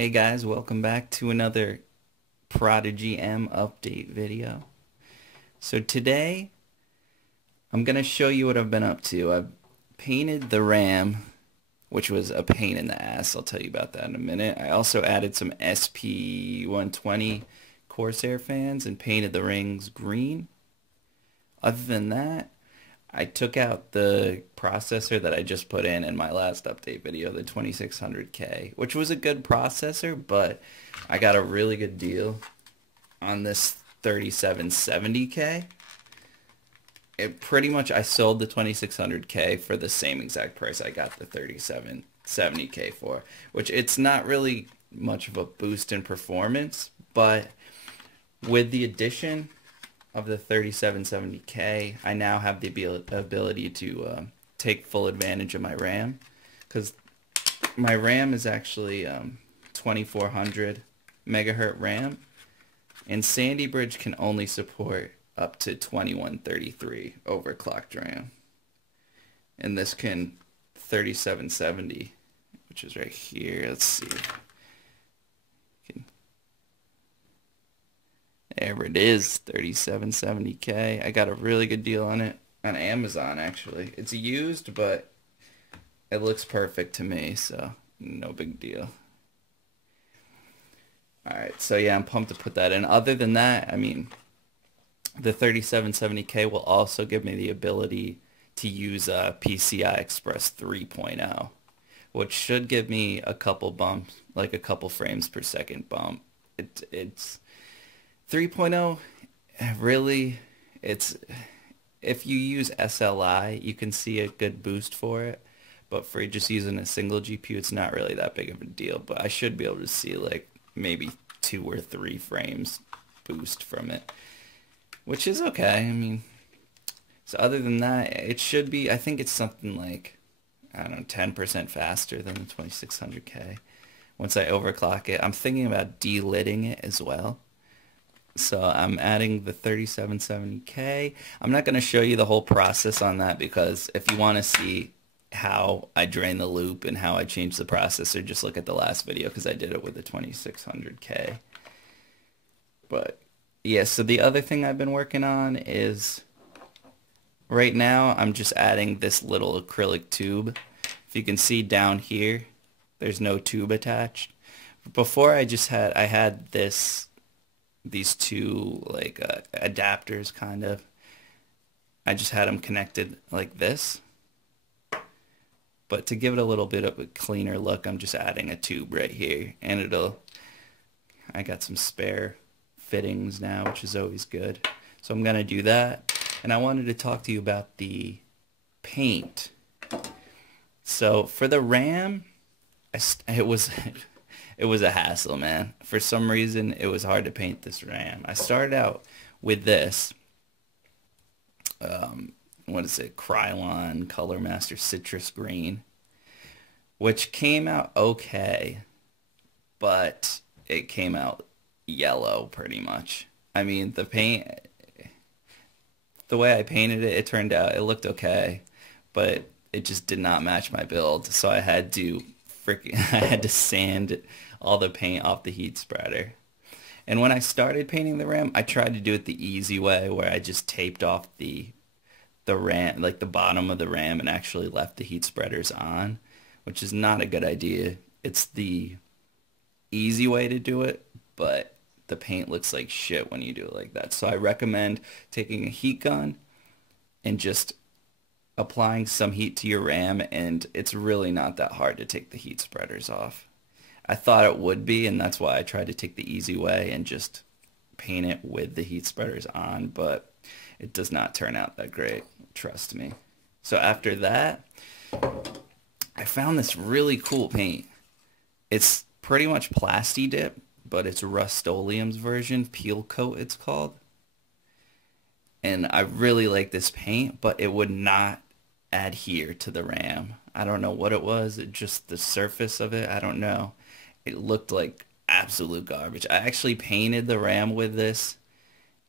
Hey guys, welcome back to another Prodigy M update video. So today, I'm going to show you what I've been up to. I've painted the RAM, which was a pain in the ass. I'll tell you about that in a minute. I also added some SP120 Corsair Fans and painted the rings green. Other than that, I took out the processor that I just put in my last update video, the 2600K, which was a good processor, but I got a really good deal on this 3770K. It pretty much, I sold the 2600K for the same exact price I got the 3770K for, which it's not really much of a boost in performance, but with the addition of the 3770K, I now have the ability to take full advantage of my RAM, because my RAM is actually 2400 megahertz RAM, and Sandy Bridge can only support up to 2133 overclocked RAM, and this can 3770, which is right here. Let's see. There it is, 3770K. I got a really good deal on it on Amazon, actually. It's used, but it looks perfect to me, so no big deal. Alright, so yeah, I'm pumped to put that in. Other than that, I mean, the 3770K will also give me the ability to use PCI Express 3.0, which should give me a couple bumps, like a couple frames per second bump. It's 3.0, really, it's, if you use SLI, you can see a good boost for it, but for just using a single GPU, it's not really that big of a deal, but I should be able to see like maybe 2 or 3 frames boost from it, which is okay. I mean, so other than that, it should be, I think it's something like, I don't know, 10% faster than the 2600K. Once I overclock it, I'm thinking about delitting it as well. So I'm adding the 3770K. I'm not going to show you the whole process on that, because if you want to see how I drain the loop and how I change the processor, just look at the last video, because I did it with the 2600K. But yeah, so the other thing I've been working on is, right now I'm just adding this little acrylic tube. If you can see down here, there's no tube attached. Before I had these two like adapters, kind of. I just had them connected like this, but to give it a little bit of a cleaner look, I'm just adding a tube right here, and I got some spare fittings now, which is always good, so I'm gonna do that. And I wanted to talk to you about the paint. So for the RAM, it was it was a hassle, man. For some reason, it was hard to paint this RAM. I started out with this, what is it, Krylon Color Master Citrus Green, which came out okay, but it came out yellow pretty much. I mean, the paint, the way I painted it, it turned out, it looked okay, but it just did not match my build, so I had to I had to sand all the paint off the heat spreader. And when I started painting the RAM, I tried to do it the easy way, where I just taped off the RAM, like the bottom of the RAM, and actually left the heat spreaders on, which is not a good idea. It's the easy way to do it, but the paint looks like shit when you do it like that. So I recommend taking a heat gun and just applying some heat to your RAM, and it's really not that hard to take the heat spreaders off. I thought it would be, and that's why I tried to take the easy way and just paint it with the heat spreaders on, but it does not turn out that great, trust me. So after that, I found this really cool paint. It's pretty much Plasti Dip, but it's Rust-Oleum's version, Peel Coat it's called. And I really like this paint, but it would not adhere to the RAM. I don't know what it was, just the surface of it, I don't know. It looked like absolute garbage. I actually painted the RAM with this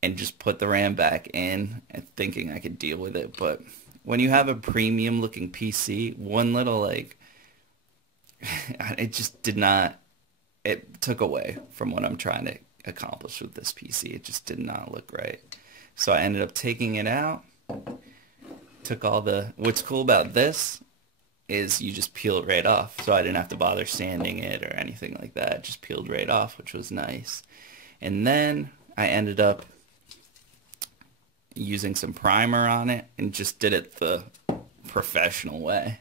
and just put the RAM back in and thinking I could deal with it, but when you have a premium looking PC, one little like, it just did not it took away from what I'm trying to accomplish with this PC. It just did not look right. So I ended up taking it out. Took all the, what's cool about this is you just peel it right off. So I didn't have to bother sanding it or anything like that. It just peeled right off, which was nice. And then I ended up using some primer on it and just did it the professional way.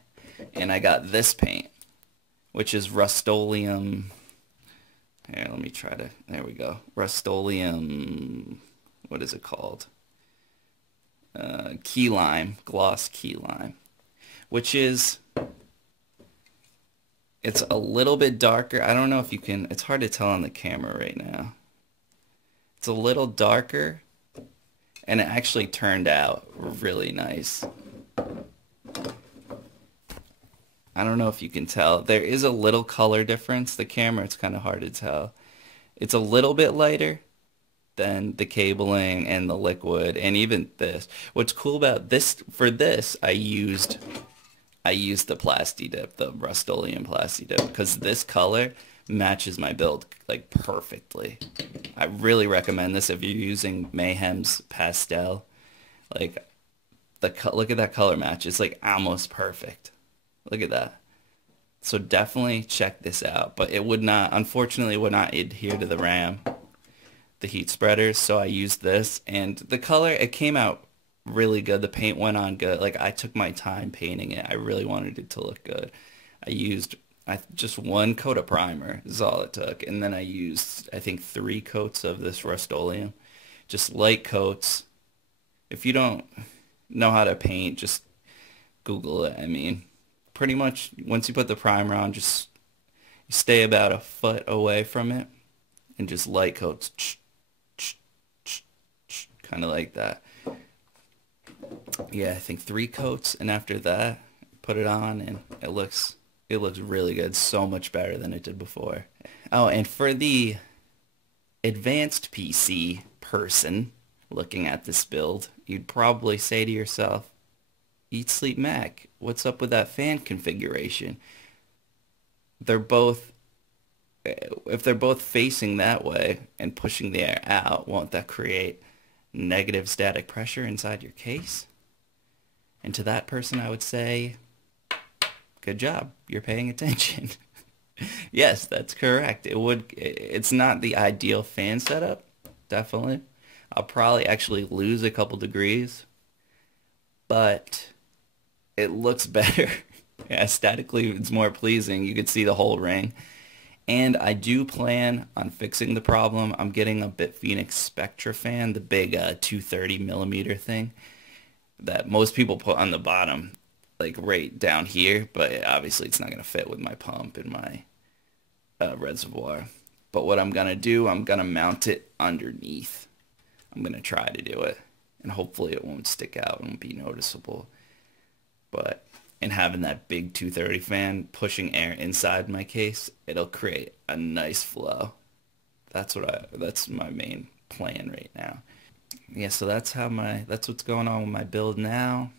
And I got this paint, which is Rust-Oleum. Here, let me try to, there we go. Rust-Oleum, what is it called? Key lime, gloss key lime, which is, it's a little bit darker. I don't know if you can, it's hard to tell on the camera right now. It's a little darker, and it actually turned out really nice. I don't know if you can tell. There is a little color difference. The camera, it's kind of hard to tell. It's a little bit lighter than the cabling and the liquid and even this. What's cool about this, for this, I used the Plasti Dip, the Rust-Oleum Plasti Dip, because this color matches my build like perfectly. I really recommend this if you're using Mayhem's pastel. Like, look at that color match. It's like almost perfect. Look at that. So definitely check this out. But it would not, unfortunately, it would not adhere to the RAM, the heat spreaders. So I used this, and the color, it came out really good. The paint went on good. Like, I took my time painting it. I really wanted it to look good. I used just one coat of primer is all it took, and then I used, I think, 3 coats of this Rust-Oleum. Just light coats. If you don't know how to paint, just Google it. I mean, pretty much once you put the primer on, just you stay about a foot away from it and just light coats, kind of like that. Yeah, I think 3 coats, and after that, put it on, and it looks really good. So much better than it did before. Oh, and for the advanced PC person looking at this build, you'd probably say to yourself, Eat Sleep Mac, what's up with that fan configuration? They're both, if they're both facing that way and pushing the air out, won't that create negative static pressure inside your case? And to that person, I would say, good job, you're paying attention. Yes, that's correct. It's not the ideal fan setup, definitely. I'll probably actually lose a couple degrees, but it looks better. Aesthetically, it's more pleasing. You can see the whole ring. And I do plan on fixing the problem. I'm getting a Bitfenix Spectra fan, the big 230 millimeter thing that most people put on the bottom, like right down here, but obviously it's not going to fit with my pump and my reservoir. But what I'm going to do, I'm going to mount it underneath. I'm going to try to do it, and hopefully it won't stick out and be noticeable. But and having that big 230 fan pushing air inside my case, it'll create a nice flow. That's my main plan right now. Yeah, so that's what's going on with my build now.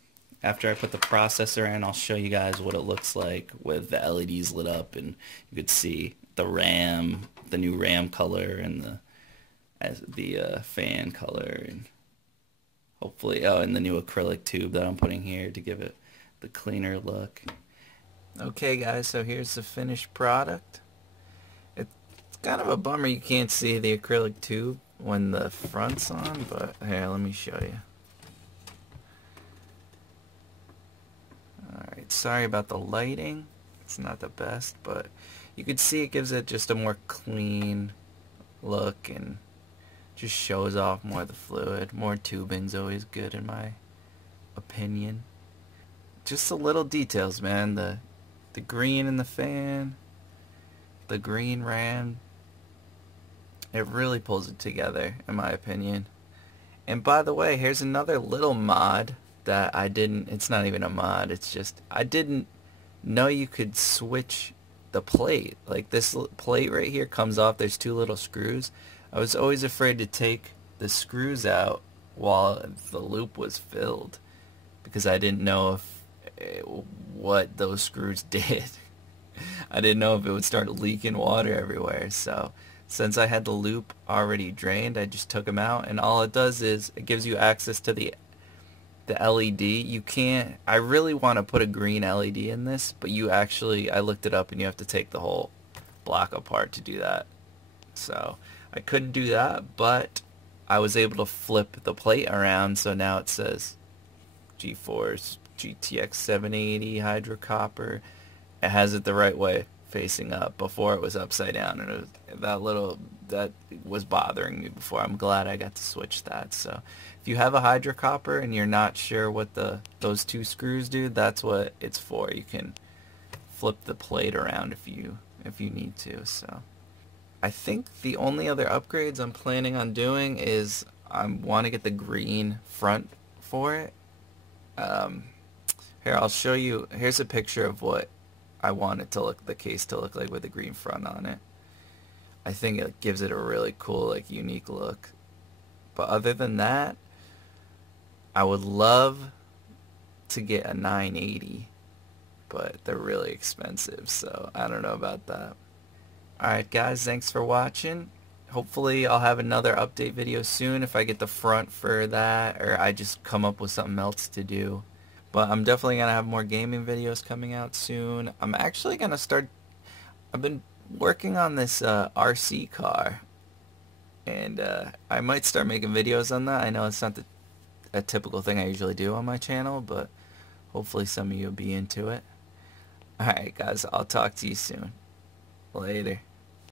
After I put the processor in, I'll show you guys what it looks like with the LEDs lit up, and you could see the RAM, the new RAM color, and the fan color, and hopefully, and the new acrylic tube that I'm putting here to give it the cleaner look. Okay guys, so here's the finished product. It's kind of a bummer you can't see the acrylic tube when the front's on, but here, let me show you. Alright, sorry about the lighting. It's not the best, but you can see it gives it just a more clean look and just shows off more of the fluid. More tubing's always good in my opinion. Just the little details, man. The green in the fan, the green RAM. It really pulls it together, in my opinion. And by the way, here's another little mod that it's not even a mod, it's just, I didn't know you could switch the plate. Like, this plate right here comes off, there's 2 little screws. I was always afraid to take the screws out while the loop was filled, because I didn't know what those screws did. I didn't know if it would start leaking water everywhere. So since I had the loop already drained, I just took them out, and all it does is it gives you access to the LED. You can't, I really want to put a green LED in this, but you actually, I looked it up and you have to take the whole block apart to do that. So I couldn't do that, but I was able to flip the plate around, so now it says GeForce GTX 780 Hydro Copper. It has it the right way, facing up. Before it was upside down, and it was, that was bothering me before. I'm glad I got to switch that. So if you have a Hydro Copper and you're not sure what those two screws do, that's what it's for. You can flip the plate around if you need to. So I think the only other upgrades I'm planning on doing is I want to get the green front for it. Here, I'll show you. Here's a picture of what I want it to look, the case to look like with the green front on it. I think it gives it a really cool, like, unique look. But other than that, I would love to get a 980, but they're really expensive, so I don't know about that. Alright guys, thanks for watching. Hopefully I'll have another update video soon if I get the front for that, or I just come up with something else to do. But I'm definitely going to have more gaming videos coming out soon. I'm actually going to start, I've been working on this RC car, and I might start making videos on that. I know it's not a typical thing I usually do on my channel, but hopefully some of you will be into it. Alright guys, I'll talk to you soon. Later.